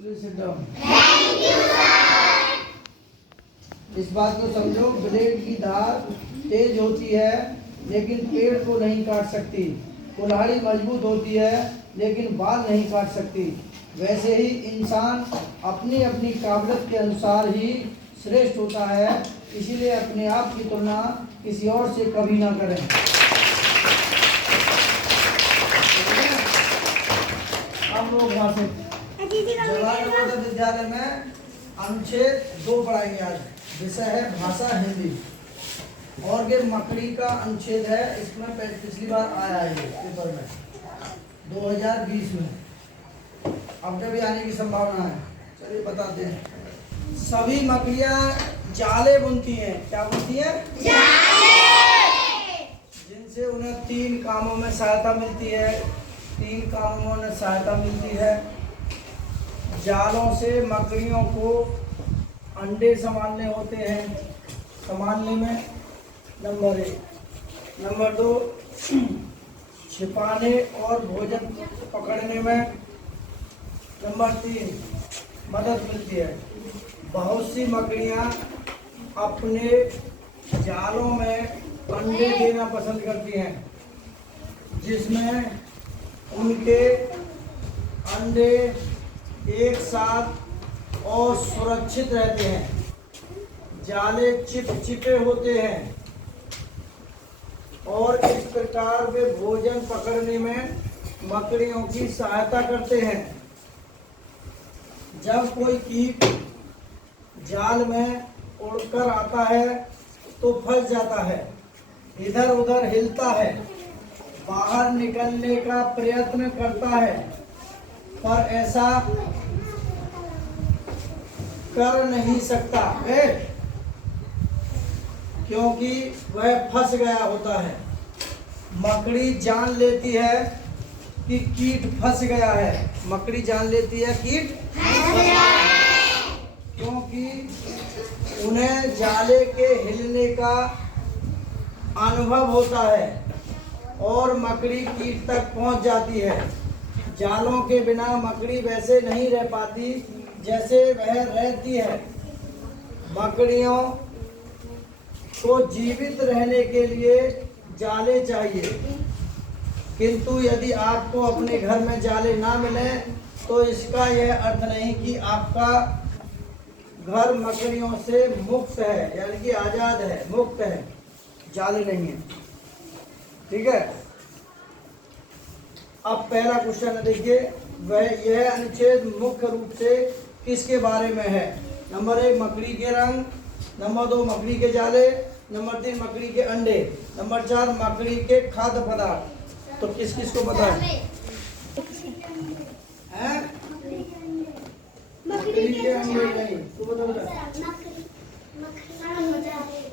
इस बात को समझो, ब्लेड की धार तेज होती है लेकिन पेड़ को नहीं काट सकती। कुल्हाड़ी मजबूत होती है लेकिन बाल नहीं काट सकती। वैसे ही इंसान अपनी अपनी काबिलियत के अनुसार ही श्रेष्ठ होता है, इसीलिए अपने आप की तुलना किसी और से कभी ना करें। हम लोग वहाँ से जवाहर नवोदय विद्यालय में अनुच्छेद 2 पढ़ाएंगे। आज विषय है भाषा हिंदी, और ये मकड़ी का अनुच्छेद है। इसमें पिछली बार आया है ये पेपर में 2020 में, अब जब भी आने की संभावना है। चलिए बताते हैं। सभी मकड़ियाँ जाले बुनती हैं। क्या बुनती हैं? जाले। जिनसे उन्हें 3 कामों में सहायता मिलती है। 3 कामों में सहायता मिलती है। जालों से मकड़ियों को अंडे संभालने होते हैं, संभालने में, नंबर 1। नंबर 2, छिपाने और भोजन पकड़ने में। नंबर 3, मदद मिलती है। बहुत सी मकड़ियाँ अपने जालों में अंडे देना पसंद करती हैं, जिसमें उनके अंडे एक साथ और सुरक्षित रहते हैं। जाले चिपचिपे होते हैं और इस प्रकार वे भोजन पकड़ने में मकड़ियों की सहायता करते हैं। जब कोई कीट जाल में उड़कर आता है तो फंस जाता है, इधर उधर हिलता है, बाहर निकलने का प्रयत्न करता है, पर ऐसा कर नहीं सकता क्योंकि वह फंस गया होता है। मकड़ी जान लेती है कि कीट फंस गया है। मकड़ी जान लेती है कीट फंस गया है, क्योंकि उन्हें जाले के हिलने का अनुभव होता है और मकड़ी कीट तक पहुंच जाती है। जालों के बिना मकड़ी वैसे नहीं रह पाती जैसे वह रहती है। मकड़ियों को जीवित रहने के लिए जाले चाहिए, किंतु यदि आपको अपने घर में जाले ना मिले तो इसका यह अर्थ नहीं कि आपका घर मकड़ियों से मुक्त है, यानी कि आज़ाद है, मुक्त है, जाले नहीं है। ठीक है। अब पहला क्वेश्चन देखिए, वह यह अनुच्छेद मुख्य रूप से किसके बारे में है? नंबर 1, मकड़ी के रंग। नंबर 2, मकड़ी के जाले। नंबर 3, मकड़ी के अंडे। नंबर 4, मकड़ी के खाद्य पदार्थ। तो किस किस को पता है? मकड़ी के अंडे नहीं, तू बता बेटा।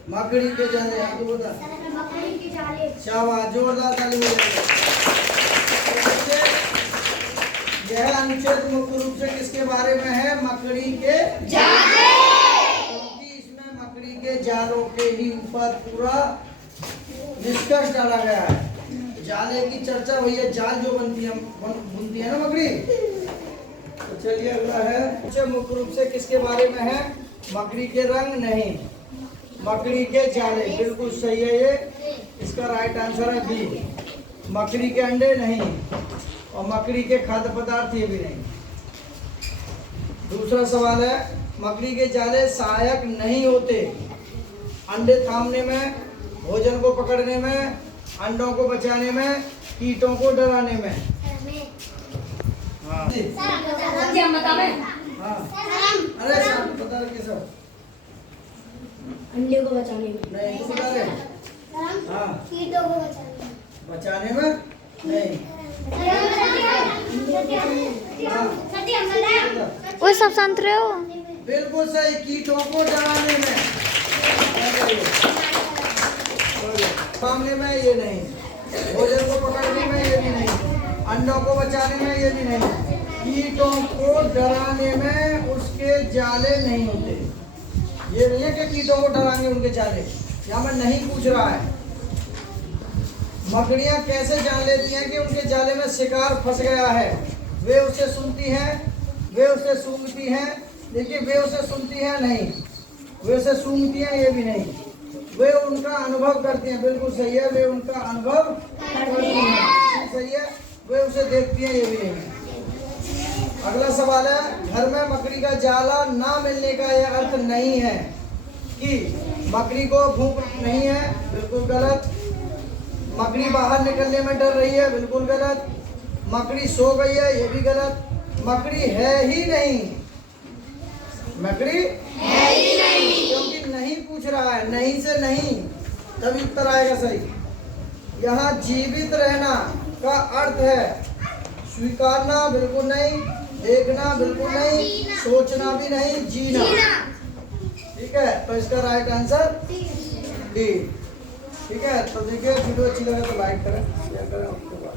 मकड़ी के जाले, तू बता। मकड़ी के जाले। शाबाश, जोरदार ताली बजाइए। यह अनुच्छेद मुख्य रूप से किसके बारे में है? मकड़ी के जाले। क्योंकि इसमें मकड़ी के जालों के ही ऊपर पूरा निष्कर्ष डाला गया है। जाले की चर्चा वही है, जाल जो बुनती है ना मकड़ी। तो चलिए अगला है, मुख्य रूप से किसके बारे में है? मकड़ी के रंग नहीं, मकड़ी के जाले। बिल्कुल सही है ये, इसका राइट आंसर है बी। मकड़ी के अंडे नहीं और मकड़ी के खाद्य पदार्थ ये भी नहीं। दूसरा सवाल है, मकड़ी के जाले सहायक नहीं होते अंडे थामने में, भोजन को पकड़ने में, अंडों को बचाने में, कीटों को डराने में। हाँ। हाँ। अरे सर बता रहे सर, अंडे को बचाने में नहीं, तू बता रहे। हाँ, कीटों को बचाने में नहीं। वो सब संतरे हो। बिल्कुल सही, कीटों को डराने में, मामले में ये नहीं, भोजन को पकड़ने में ये भी नहीं, अंडों को बचाने में ये भी नहीं, कीटों को डराने में उसके जाले नहीं होते। ये नहीं है कि कीटों को डराएंगे उनके जाले, यहाँ पर नहीं पूछ रहा है। मकड़ियाँ कैसे जान लेती हैं कि उनके जाले में शिकार फंस गया है? वे उसे सुनती हैं, वे उसे सूंघती हैं। देखिए, वे उसे सुनती हैं नहीं, वे उसे सूंघती हैं ये भी नहीं, वे उनका अनुभव करती हैं, बिल्कुल सही है, वे उनका अनुभव करती हैं, सही है, वे उसे देखती हैं ये भी नहीं। अगला सवाल है, घर में मकड़ी का जाला ना मिलने का यह अर्थ नहीं है कि मकड़ी को भूख नहीं है, बिल्कुल गलत। मकड़ी बाहर निकलने में डर रही है, बिल्कुल गलत। मकड़ी सो गई है, ये भी गलत। मकड़ी है ही नहीं, मकड़ी है ही नहीं, क्योंकि नहीं पूछ रहा है, नहीं से नहीं, तभी उत्तर आएगा सही। यहाँ जीवित रहना का अर्थ है स्वीकारना, बिल्कुल नहीं, देखना, बिल्कुल नहीं, सोचना भी नहीं, जीना। ठीक है, तो इसका राइट आंसर डी। ठीक है, तो देखिए वीडियो अच्छी लगे तो लाइक करें, शेयर करें।